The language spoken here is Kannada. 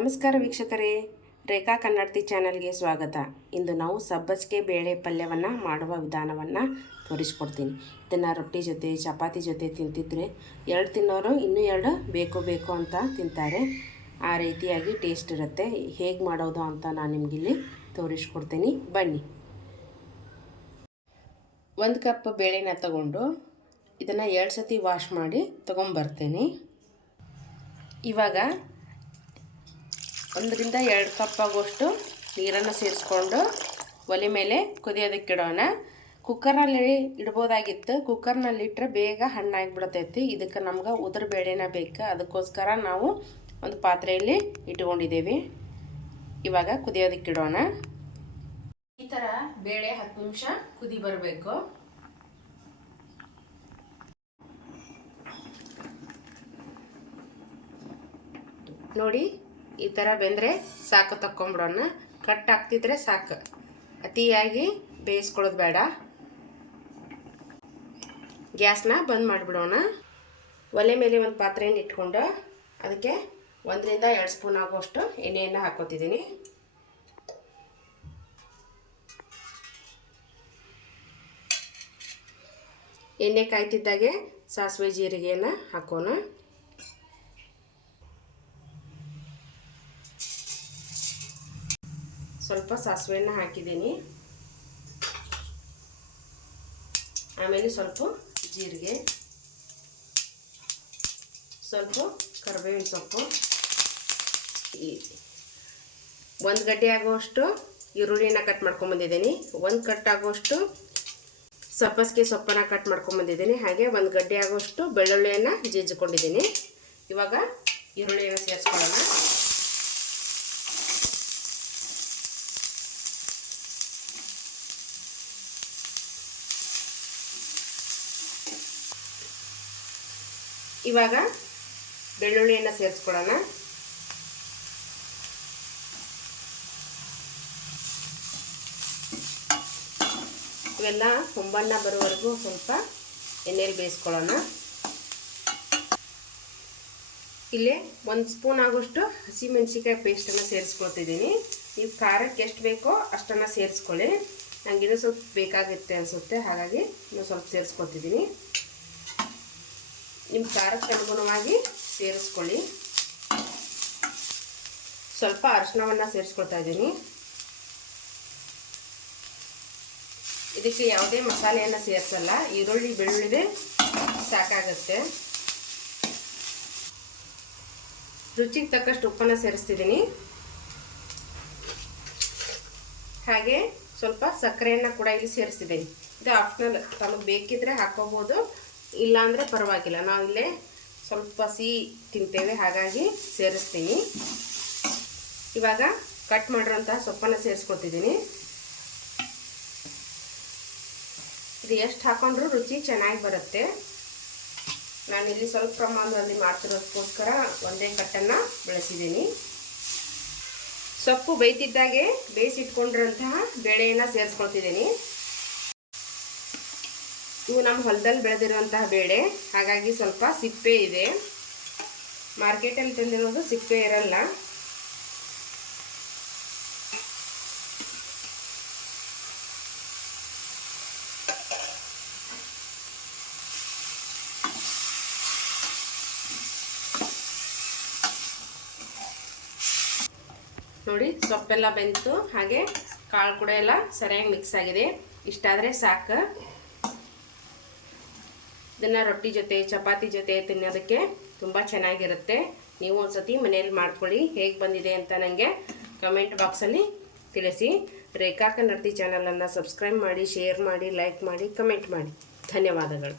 ನಮಸ್ಕಾರ ವೀಕ್ಷಕರೇ, ರೇಖಾ ಕನ್ನಡತಿ ಚಾನಲ್ಗೆ ಸ್ವಾಗತ. ಇಂದು ನಾವು ಸಬ್ಬಸಿಗೆ ಬೇಳೆ ಪಲ್ಯವನ್ನು ಮಾಡುವ ವಿಧಾನವನ್ನು ತೋರಿಸ್ಕೊಡ್ತೀನಿ. ಇದನ್ನು ರೊಟ್ಟಿ ಜೊತೆ, ಚಪಾತಿ ಜೊತೆ ತಿಂತಿದ್ರೆ ಎರಡು ತಿನ್ನೋರು ಇನ್ನೂ ಎರಡು ಬೇಕು ಬೇಕು ಅಂತ ತಿಂತಾರೆ. ಆ ರೀತಿಯಾಗಿ ಟೇಸ್ಟ್ ಇರುತ್ತೆ. ಹೇಗೆ ಮಾಡೋದು ಅಂತ ನಾನು ನಿಮಗಿಲ್ಲಿ ತೋರಿಸ್ಕೊಡ್ತೀನಿ. ಬನ್ನಿ. ಒಂದು ಕಪ್ ಬೇಳೆನ ತಗೊಂಡು ಇದನ್ನು ಎರಡು ಸತಿ ವಾಶ್ ಮಾಡಿ ತೊಗೊಂಬರ್ತೀನಿ. ಇವಾಗ ಒಂದರಿಂದ ಎರಡು ಕಪ್ ಆಗುವಷ್ಟು ನೀರನ್ನು ಸೇರಿಸ್ಕೊಂಡು ಒಲೆ ಮೇಲೆ ಕುದಿಯೋದಕ್ಕಿಡೋಣ. ಕುಕ್ಕರ್ನಲ್ಲಿ ಇಡ್ಬೋದಾಗಿತ್ತು. ಕುಕ್ಕರ್ನಲ್ಲಿ ಇಟ್ಟರೆ ಬೇಗ ಹಣ್ಣಾಗಿ ಬಿಡ್ತೈತಿ ಇದಕ್ಕೆ ನಮ್ಗೆ ಉದ್ರ ಬೇಳೆನ ಬೇಕು. ಅದಕ್ಕೋಸ್ಕರ ನಾವು ಒಂದು ಪಾತ್ರೆಯಲ್ಲಿ ಇಟ್ಕೊಂಡಿದ್ದೇವೆ ಇವಾಗ ಕುದಿಯೋದಕ್ಕಿಡೋಣ. ಈ ಥರ ಬೇಳೆ ಹತ್ತು ನಿಮಿಷ ಕುದಿ ಬರಬೇಕು. ನೋಡಿ ಈ ಥರ ಬೆಂದರೆ ಸಾಕು ತಕ್ಕೊಂಬಿಡೋಣ ಕಟ್ ಆಗ್ತಿದ್ರೆ ಸಾಕು. ಅತಿಯಾಗಿ ಬೇಯಿಸ್ಕೊಳ್ಳೋದು ಬೇಡ. ಗ್ಯಾಸ್ನ ಬಂದ್ ಮಾಡಿಬಿಡೋಣ ಒಲೆ ಮೇಲೆ ಒಂದು ಪಾತ್ರೆಯನ್ನು ಇಟ್ಕೊಂಡು ಅದಕ್ಕೆ ಒಂದರಿಂದ ಎರಡು ಸ್ಪೂನ್ ಆಗುವಷ್ಟು ಎಣ್ಣೆಯನ್ನು ಹಾಕೋತಿದ್ದೀನಿ ಎಣ್ಣೆ ಕಾಯ್ತಿದ್ದಾಗೆ ಸಾಸಿವೆ ಜೀರಿಗೆಯನ್ನು ಹಾಕೋಣ. ಸ್ವಲ್ಪ ಸಾಸಿವೆಯನ್ನು ಹಾಕಿದ್ದೀನಿ. ಆಮೇಲೆ ಸ್ವಲ್ಪ ಜೀರಿಗೆ. ಸ್ವಲ್ಪ ಕರಿಬೇವಿನ ಸೊಪ್ಪು. ಒಂದು ಗಡ್ಡೆ ಆಗುವಷ್ಟು ಈರುಳ್ಳಿನ ಕಟ್ ಮಾಡ್ಕೊಂಬಂದಿದ್ದೀನಿ ಒಂದು ಕಟ್ ಆಗುವಷ್ಟು ಸಬ್ಬಸಿಗೆ ಸೊಪ್ಪನ್ನು ಕಟ್ ಮಾಡ್ಕೊಂಬಂದಿದ್ದೀನಿ ಹಾಗೆ ಒಂದು ಗಡ್ಡೆ ಆಗುವಷ್ಟು ಬೆಳ್ಳುಳ್ಳಿಯನ್ನು ಜೀಜಿಕೊಂಡಿದ್ದೀನಿ ಇವಾಗ ಈರುಳ್ಳಿಯನ್ನು ಸೇರಿಸ್ಕೊಳ್ಳೋಣ. ಇವಾಗ ಬೆಳ್ಳುಳ್ಳಿಯನ್ನು ಸೇರಿಸ್ಕೊಳ್ಳೋಣ ಇವೆಲ್ಲ ಹೊಂಬಣ್ಣ ಬರೋವರೆಗೂ ಸ್ವಲ್ಪ ಎಣ್ಣೆಯಲ್ಲಿ ಬೇಯಿಸ್ಕೊಳ್ಳೋಣ. ಇಲ್ಲಿ ಒಂದು ಸ್ಪೂನ್ ಆಗೋಷ್ಟು ಹಸಿಮೆಣ್ಸಿಕಾಯಿ ಪೇಸ್ಟನ್ನು ಸೇರಿಸ್ಕೊಳ್ತಿದ್ದೀನಿ. ನೀವು ಖಾರಕ್ಕೆ ಎಷ್ಟು ಬೇಕೋ ಅಷ್ಟನ್ನು ಸೇರಿಸ್ಕೊಳ್ಳಿ. ನನಗಿನ್ನೂ ಸ್ವಲ್ಪ ಬೇಕಾಗುತ್ತೆ ಅನಿಸುತ್ತೆ, ಹಾಗಾಗಿ ಇನ್ನೂ ಸ್ವಲ್ಪ ಸೇರಿಸ್ಕೊಳ್ತಿದ್ದೀನಿ. ನಿಮ್ಮ ಖಾರಕ್ಕೆ ಅನುಗುಣವಾಗಿ ಸೇರಿಸ್ಕೊಳ್ಳಿ. ಸ್ವಲ್ಪ ಅರಿಶಿಣವನ್ನು ಸೇರಿಸ್ಕೊಳ್ತಾ ಇದ್ದೀನಿ. ಇದಕ್ಕೆ ಯಾವುದೇ ಮಸಾಲೆಯನ್ನು ಸೇರಿಸಲ್ಲ, ಈರುಳ್ಳಿ ಬೆಳ್ಳುಳ್ಳಿದೆ ಸಾಕಾಗುತ್ತೆ. ರುಚಿಗೆ ತಕ್ಕಷ್ಟು ಉಪ್ಪನ್ನು ಸೇರಿಸ್ತಿದ್ದೀನಿ. ಹಾಗೆ ಸ್ವಲ್ಪ ಸಕ್ಕರೆಯನ್ನು ಕೂಡ ಇಲ್ಲಿ ಸೇರಿಸ್ತಿದ್ದೀನಿ. ಇದು ಆಪ್ಷನಲ್, ತಮಗೆ ಬೇಕಿದ್ರೆ ಹಾಕೋಬೋದು ಇಲ್ಲಾಂದರೆ ಪರವಾಗಿಲ್ಲ. ನಾವು ಇಲ್ಲೇ ಸ್ವಲ್ಪ ಸಿಹಿ ತಿಂತೇವೆ, ಹಾಗಾಗಿ ಸೇರಿಸ್ತೀನಿ. ಇವಾಗ ಕಟ್ ಮಾಡಿರೋಂಥ ಸೊಪ್ಪನ್ನು ಸೇರಿಸ್ಕೊತಿದ್ದೀನಿ. ಇದು ಎಷ್ಟು ಹಾಕೊಂಡ್ರೂ ರುಚಿ ಚೆನ್ನಾಗಿ ಬರುತ್ತೆ. ನಾನಿಲ್ಲಿ ಸ್ವಲ್ಪ ಪ್ರಮಾಣದಲ್ಲಿ ಮಾಡ್ತಿರೋದಕ್ಕೋಸ್ಕರ ಒಂದೇ ಕಟ್ಟನ್ನು ಬಳಸಿದ್ದೀನಿ. ಸೊಪ್ಪು ಬೇಯ್ತಿದ್ದಾಗೆ ಬೇಯಿಸಿಟ್ಕೊಂಡಿರೋಂತಹ ಬೇಳೆಯನ್ನು ಸೇರಿಸ್ಕೊಳ್ತಿದ್ದೀನಿ ಇವು ನಮ್ಮ ಹೊಲದಲ್ಲಿ ಬೆಳೆದಿರುವಂತಹ ಬೇಳೆ. ಹಾಗಾಗಿ ಸ್ವಲ್ಪ ಸಿಪ್ಪೆ ಇದೆ. ಮಾರ್ಕೆಟಲ್ಲಿ ತಂದಿರೋದು ಸಿಪ್ಪೆ ಇರಲ್ಲ. ನೋಡಿ, ಸೊಪ್ಪೆಲ್ಲ ಬೆಂತು. ಹಾಗೆ ಕಾಳು ಕೂಡ ಎಲ್ಲ ಸರಿಯಾಗಿ ಮಿಕ್ಸ್ ಆಗಿದೆ. ಇಷ್ಟಾದರೆ ಸಾಕು. ಇದನ್ನು ರೊಟ್ಟಿ ಜೊತೆ, ಚಪಾತಿ ಜೊತೆ ತಿನ್ನೋದಕ್ಕೆ ತುಂಬ ಚೆನ್ನಾಗಿರುತ್ತೆ. ನೀವು ಒಂದು ಸತಿ ಮನೆಯಲ್ಲಿ ಮಾಡ್ಕೊಳ್ಳಿ. ಹೇಗೆ ಬಂದಿದೆ ಅಂತ ನನಗೆ ಕಮೆಂಟ್ ಬಾಕ್ಸಲ್ಲಿ ತಿಳಿಸಿ. ರೇಖಾ ಕನ್ನಡತಿ ಚಾನಲನ್ನು ಸಬ್ಸ್ಕ್ರೈಬ್ ಮಾಡಿ ಶೇರ್ ಮಾಡಿ ಲೈಕ್ ಮಾಡಿ ಕಮೆಂಟ್ ಮಾಡಿ. ಧನ್ಯವಾದಗಳು.